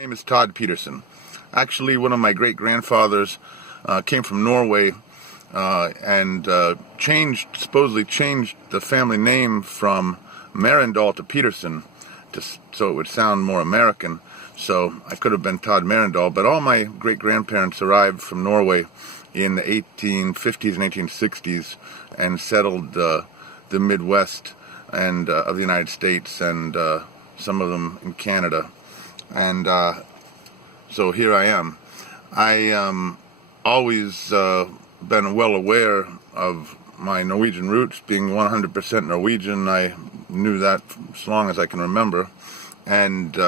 My name is Todd Peterson. Actually, one of my great-grandfathers came from Norway and supposedly changed the family name from Marendal to Peterson so it would sound more American. So I could have been Todd Marendal, but all my great-grandparents arrived from Norway in the 1850s and 1860s and settled the Midwest and of the United States, and some of them in Canada. And so here I am. I always been well aware of my Norwegian roots, being 100% Norwegian. I knew that as long as I can remember. And,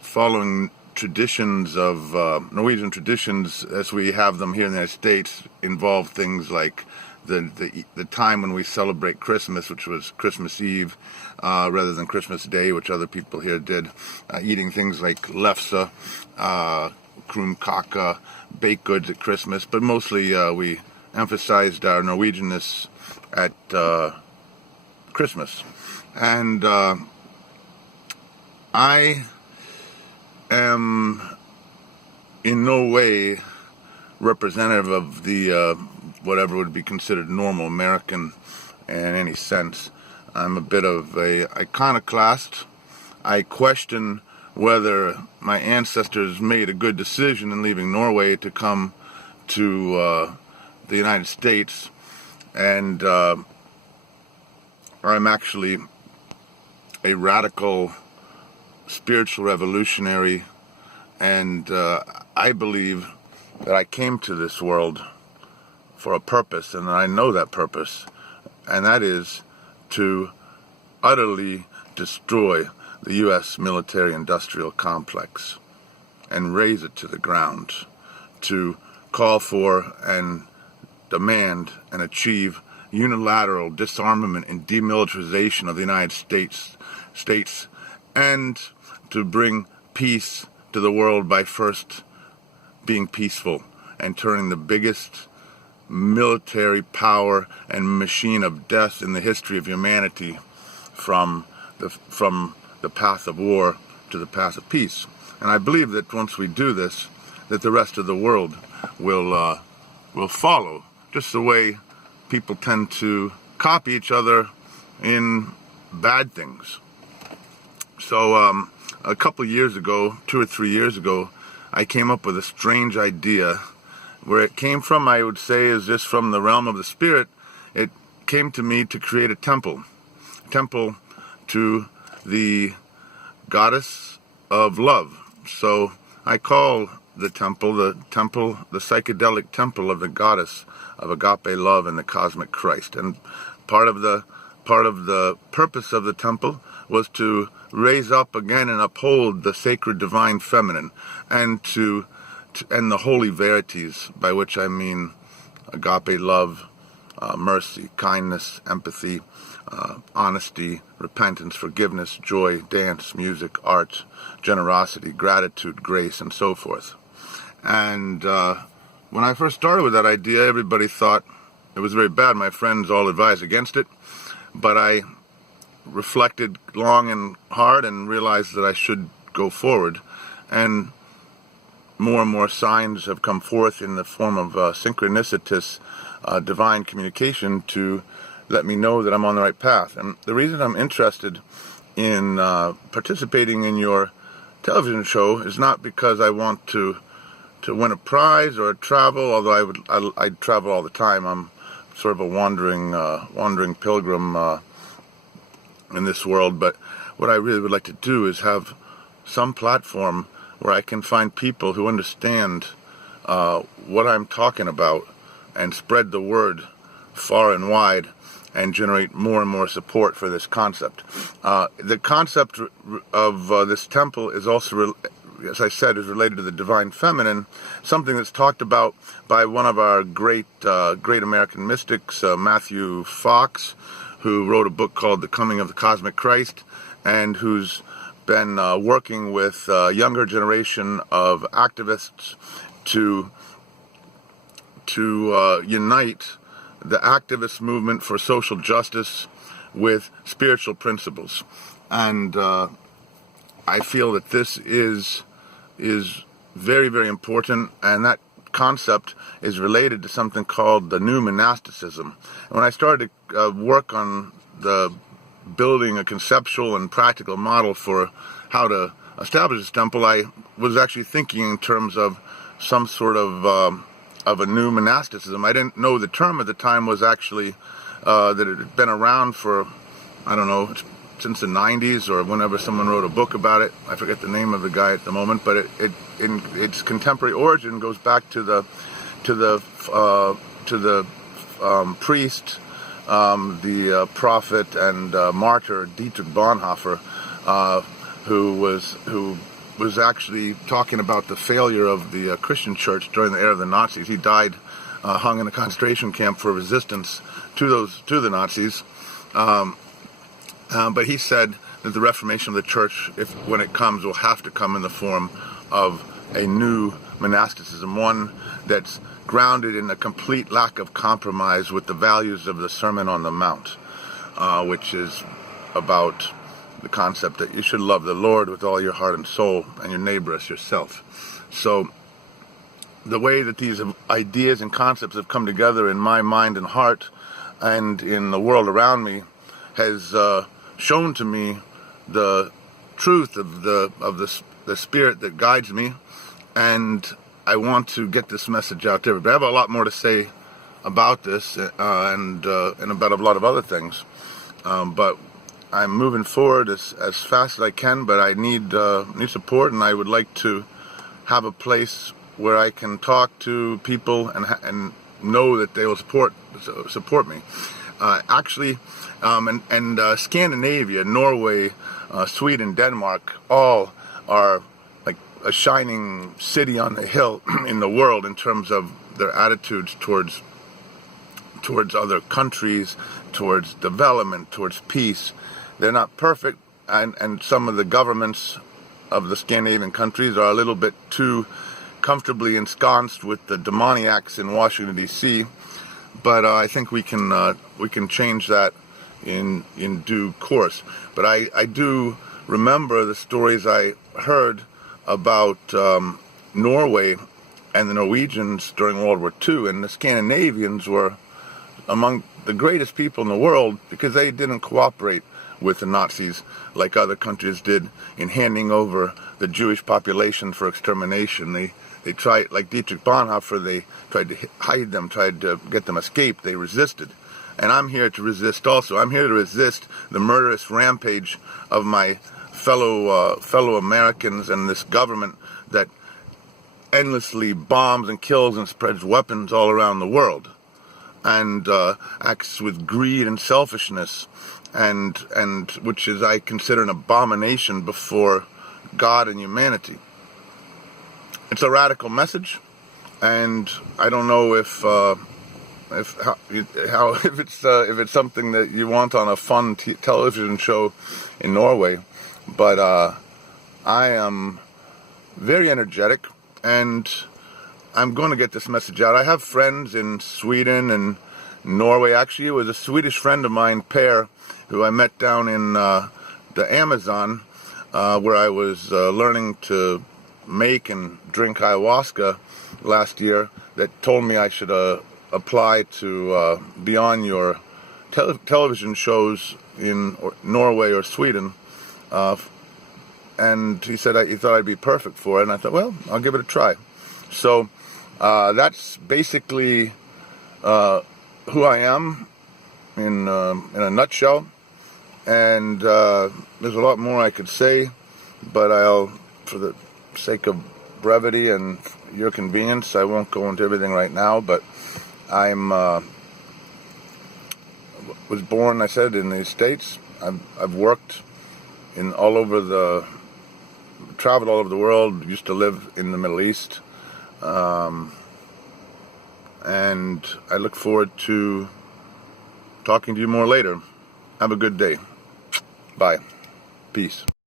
following traditions of Norwegian traditions as we have them here in the United States involve things like the time when we celebrate Christmas, which was Christmas Eve, rather than Christmas Day, which other people here did, eating things like lefse, krumkake, baked goods at Christmas, but mostly we emphasized our Norwegianness at Christmas. And I am in no way representative of the whatever would be considered normal American in any sense. I'm a bit of a iconoclast. I question whether my ancestors made a good decision in leaving Norway to come to the United States, and I'm actually a radical spiritual revolutionary, and I believe that I came to this world for a purpose, and I know that purpose, and that is to utterly destroy the U.S. military-industrial complex and raze it to the ground, to call for and demand and achieve unilateral disarmament and demilitarization of the United States, and to bring peace to the world by first being peaceful and turning the biggest military power and machine of death in the history of humanity from the path of war to the path of peace. And I believe that once we do this, that the rest of the world will follow, just the way people tend to copy each other in bad things. So a couple years ago, 2 or 3 years ago, I came up with a strange idea. Where it came from, I would say, is just from the realm of the spirit. It came to me to create a temple to the goddess of love. So I call the temple, the psychedelic temple of the goddess of agape love and the cosmic Christ. And part of the purpose of the temple was to raise up again and uphold the sacred divine feminine, and and the holy verities, by which I mean agape love, mercy, kindness, empathy, honesty, repentance, forgiveness, joy, dance, music, art, generosity, gratitude, grace, and so forth. And when I first started with that idea, everybody thought it was very bad. My friends all advised against it, but I reflected long and hard and realized that I should go forward. And more signs have come forth in the form of synchronicitous divine communication to let me know that I'm on the right path. And the reason I'm interested in participating in your television show is not because I want to win a prize or travel, although I'd travel all the time. I'm sort of a wandering pilgrim in this world. But what I really would like to do is have some platform where I can find people who understand what I'm talking about and spread the word far and wide and generate more and more support for this concept. The concept of this temple is also, as I said, is related to the divine feminine, something that's talked about by one of our great American mystics, Matthew Fox, who wrote a book called The Coming of the Cosmic Christ, and who's been working with a younger generation of activists to unite the activist movement for social justice with spiritual principles. And I feel that this is very, very important, and that concept is related to something called the new monasticism. And when I started to work on the building a conceptual and practical model for how to establish this temple, I was actually thinking in terms of some sort of a new monasticism. I didn't know the term at the time was actually that it had been around for, I don't know, since the 90s or whenever someone wrote a book about it. I forget the name of the guy at the moment, but in its contemporary origin goes back to the priest, the prophet and martyr Dietrich Bonhoeffer, who was actually talking about the failure of the Christian church during the era of the Nazis. He died hung in a concentration camp for resistance to the Nazis. But he said that the reformation of the church, when it comes, will have to come in the form of a new monasticism, one that's grounded in a complete lack of compromise with the values of the Sermon on the Mount, which is about the concept that you should love the Lord with all your heart and soul and your neighbor as yourself. So the way that these ideas and concepts have come together in my mind and heart and in the world around me has shown to me the truth of the spirit that guides me, and I want to get this message out there. But I have a lot more to say about this and about a lot of other things. But I'm moving forward as fast as I can, but I need support, and I would like to have a place where I can talk to people and know that they will support me. Actually, Scandinavia, Norway, Sweden, Denmark, all are like a shining city on the hill in the world in terms of their attitudes towards other countries, towards development, towards peace. They're not perfect, and some of the governments of the Scandinavian countries are a little bit too comfortably ensconced with the demoniacs in Washington, D.C., but I think we can change that in due course. But I do remember the stories I heard about Norway and the Norwegians during World War II, and the Scandinavians were among the greatest people in the world because they didn't cooperate with the Nazis like other countries did in handing over the Jewish population for extermination. They tried, like Dietrich Bonhoeffer, they tried to hide them, tried to get them escaped. They resisted. And I'm here to resist also. I'm here to resist the murderous rampage of my fellow Americans and this government that endlessly bombs and kills and spreads weapons all around the world, and acts with greed and selfishness, and which is, I consider, an abomination before God and humanity. It's a radical message, and I don't know if it's something that you want on a fun television show in Norway, but I am very energetic, and I'm going to get this message out. I have friends in Sweden and Norway. Actually, it was a Swedish friend of mine, Per, who I met down in the Amazon, where I was learning to make and drink ayahuasca last year, that told me I should apply to be on your television shows in Norway or Sweden. And he said he thought I'd be perfect for it, and I thought, well, I'll give it a try. So that's basically who I am in a nutshell. And there's a lot more I could say, but for the sake of brevity and your convenience, I won't go into everything right now. But was born, I said, in the States. I've worked traveled all over the world, used to live in the Middle East, and I look forward to talking to you more later. Have a good day. Bye. Peace.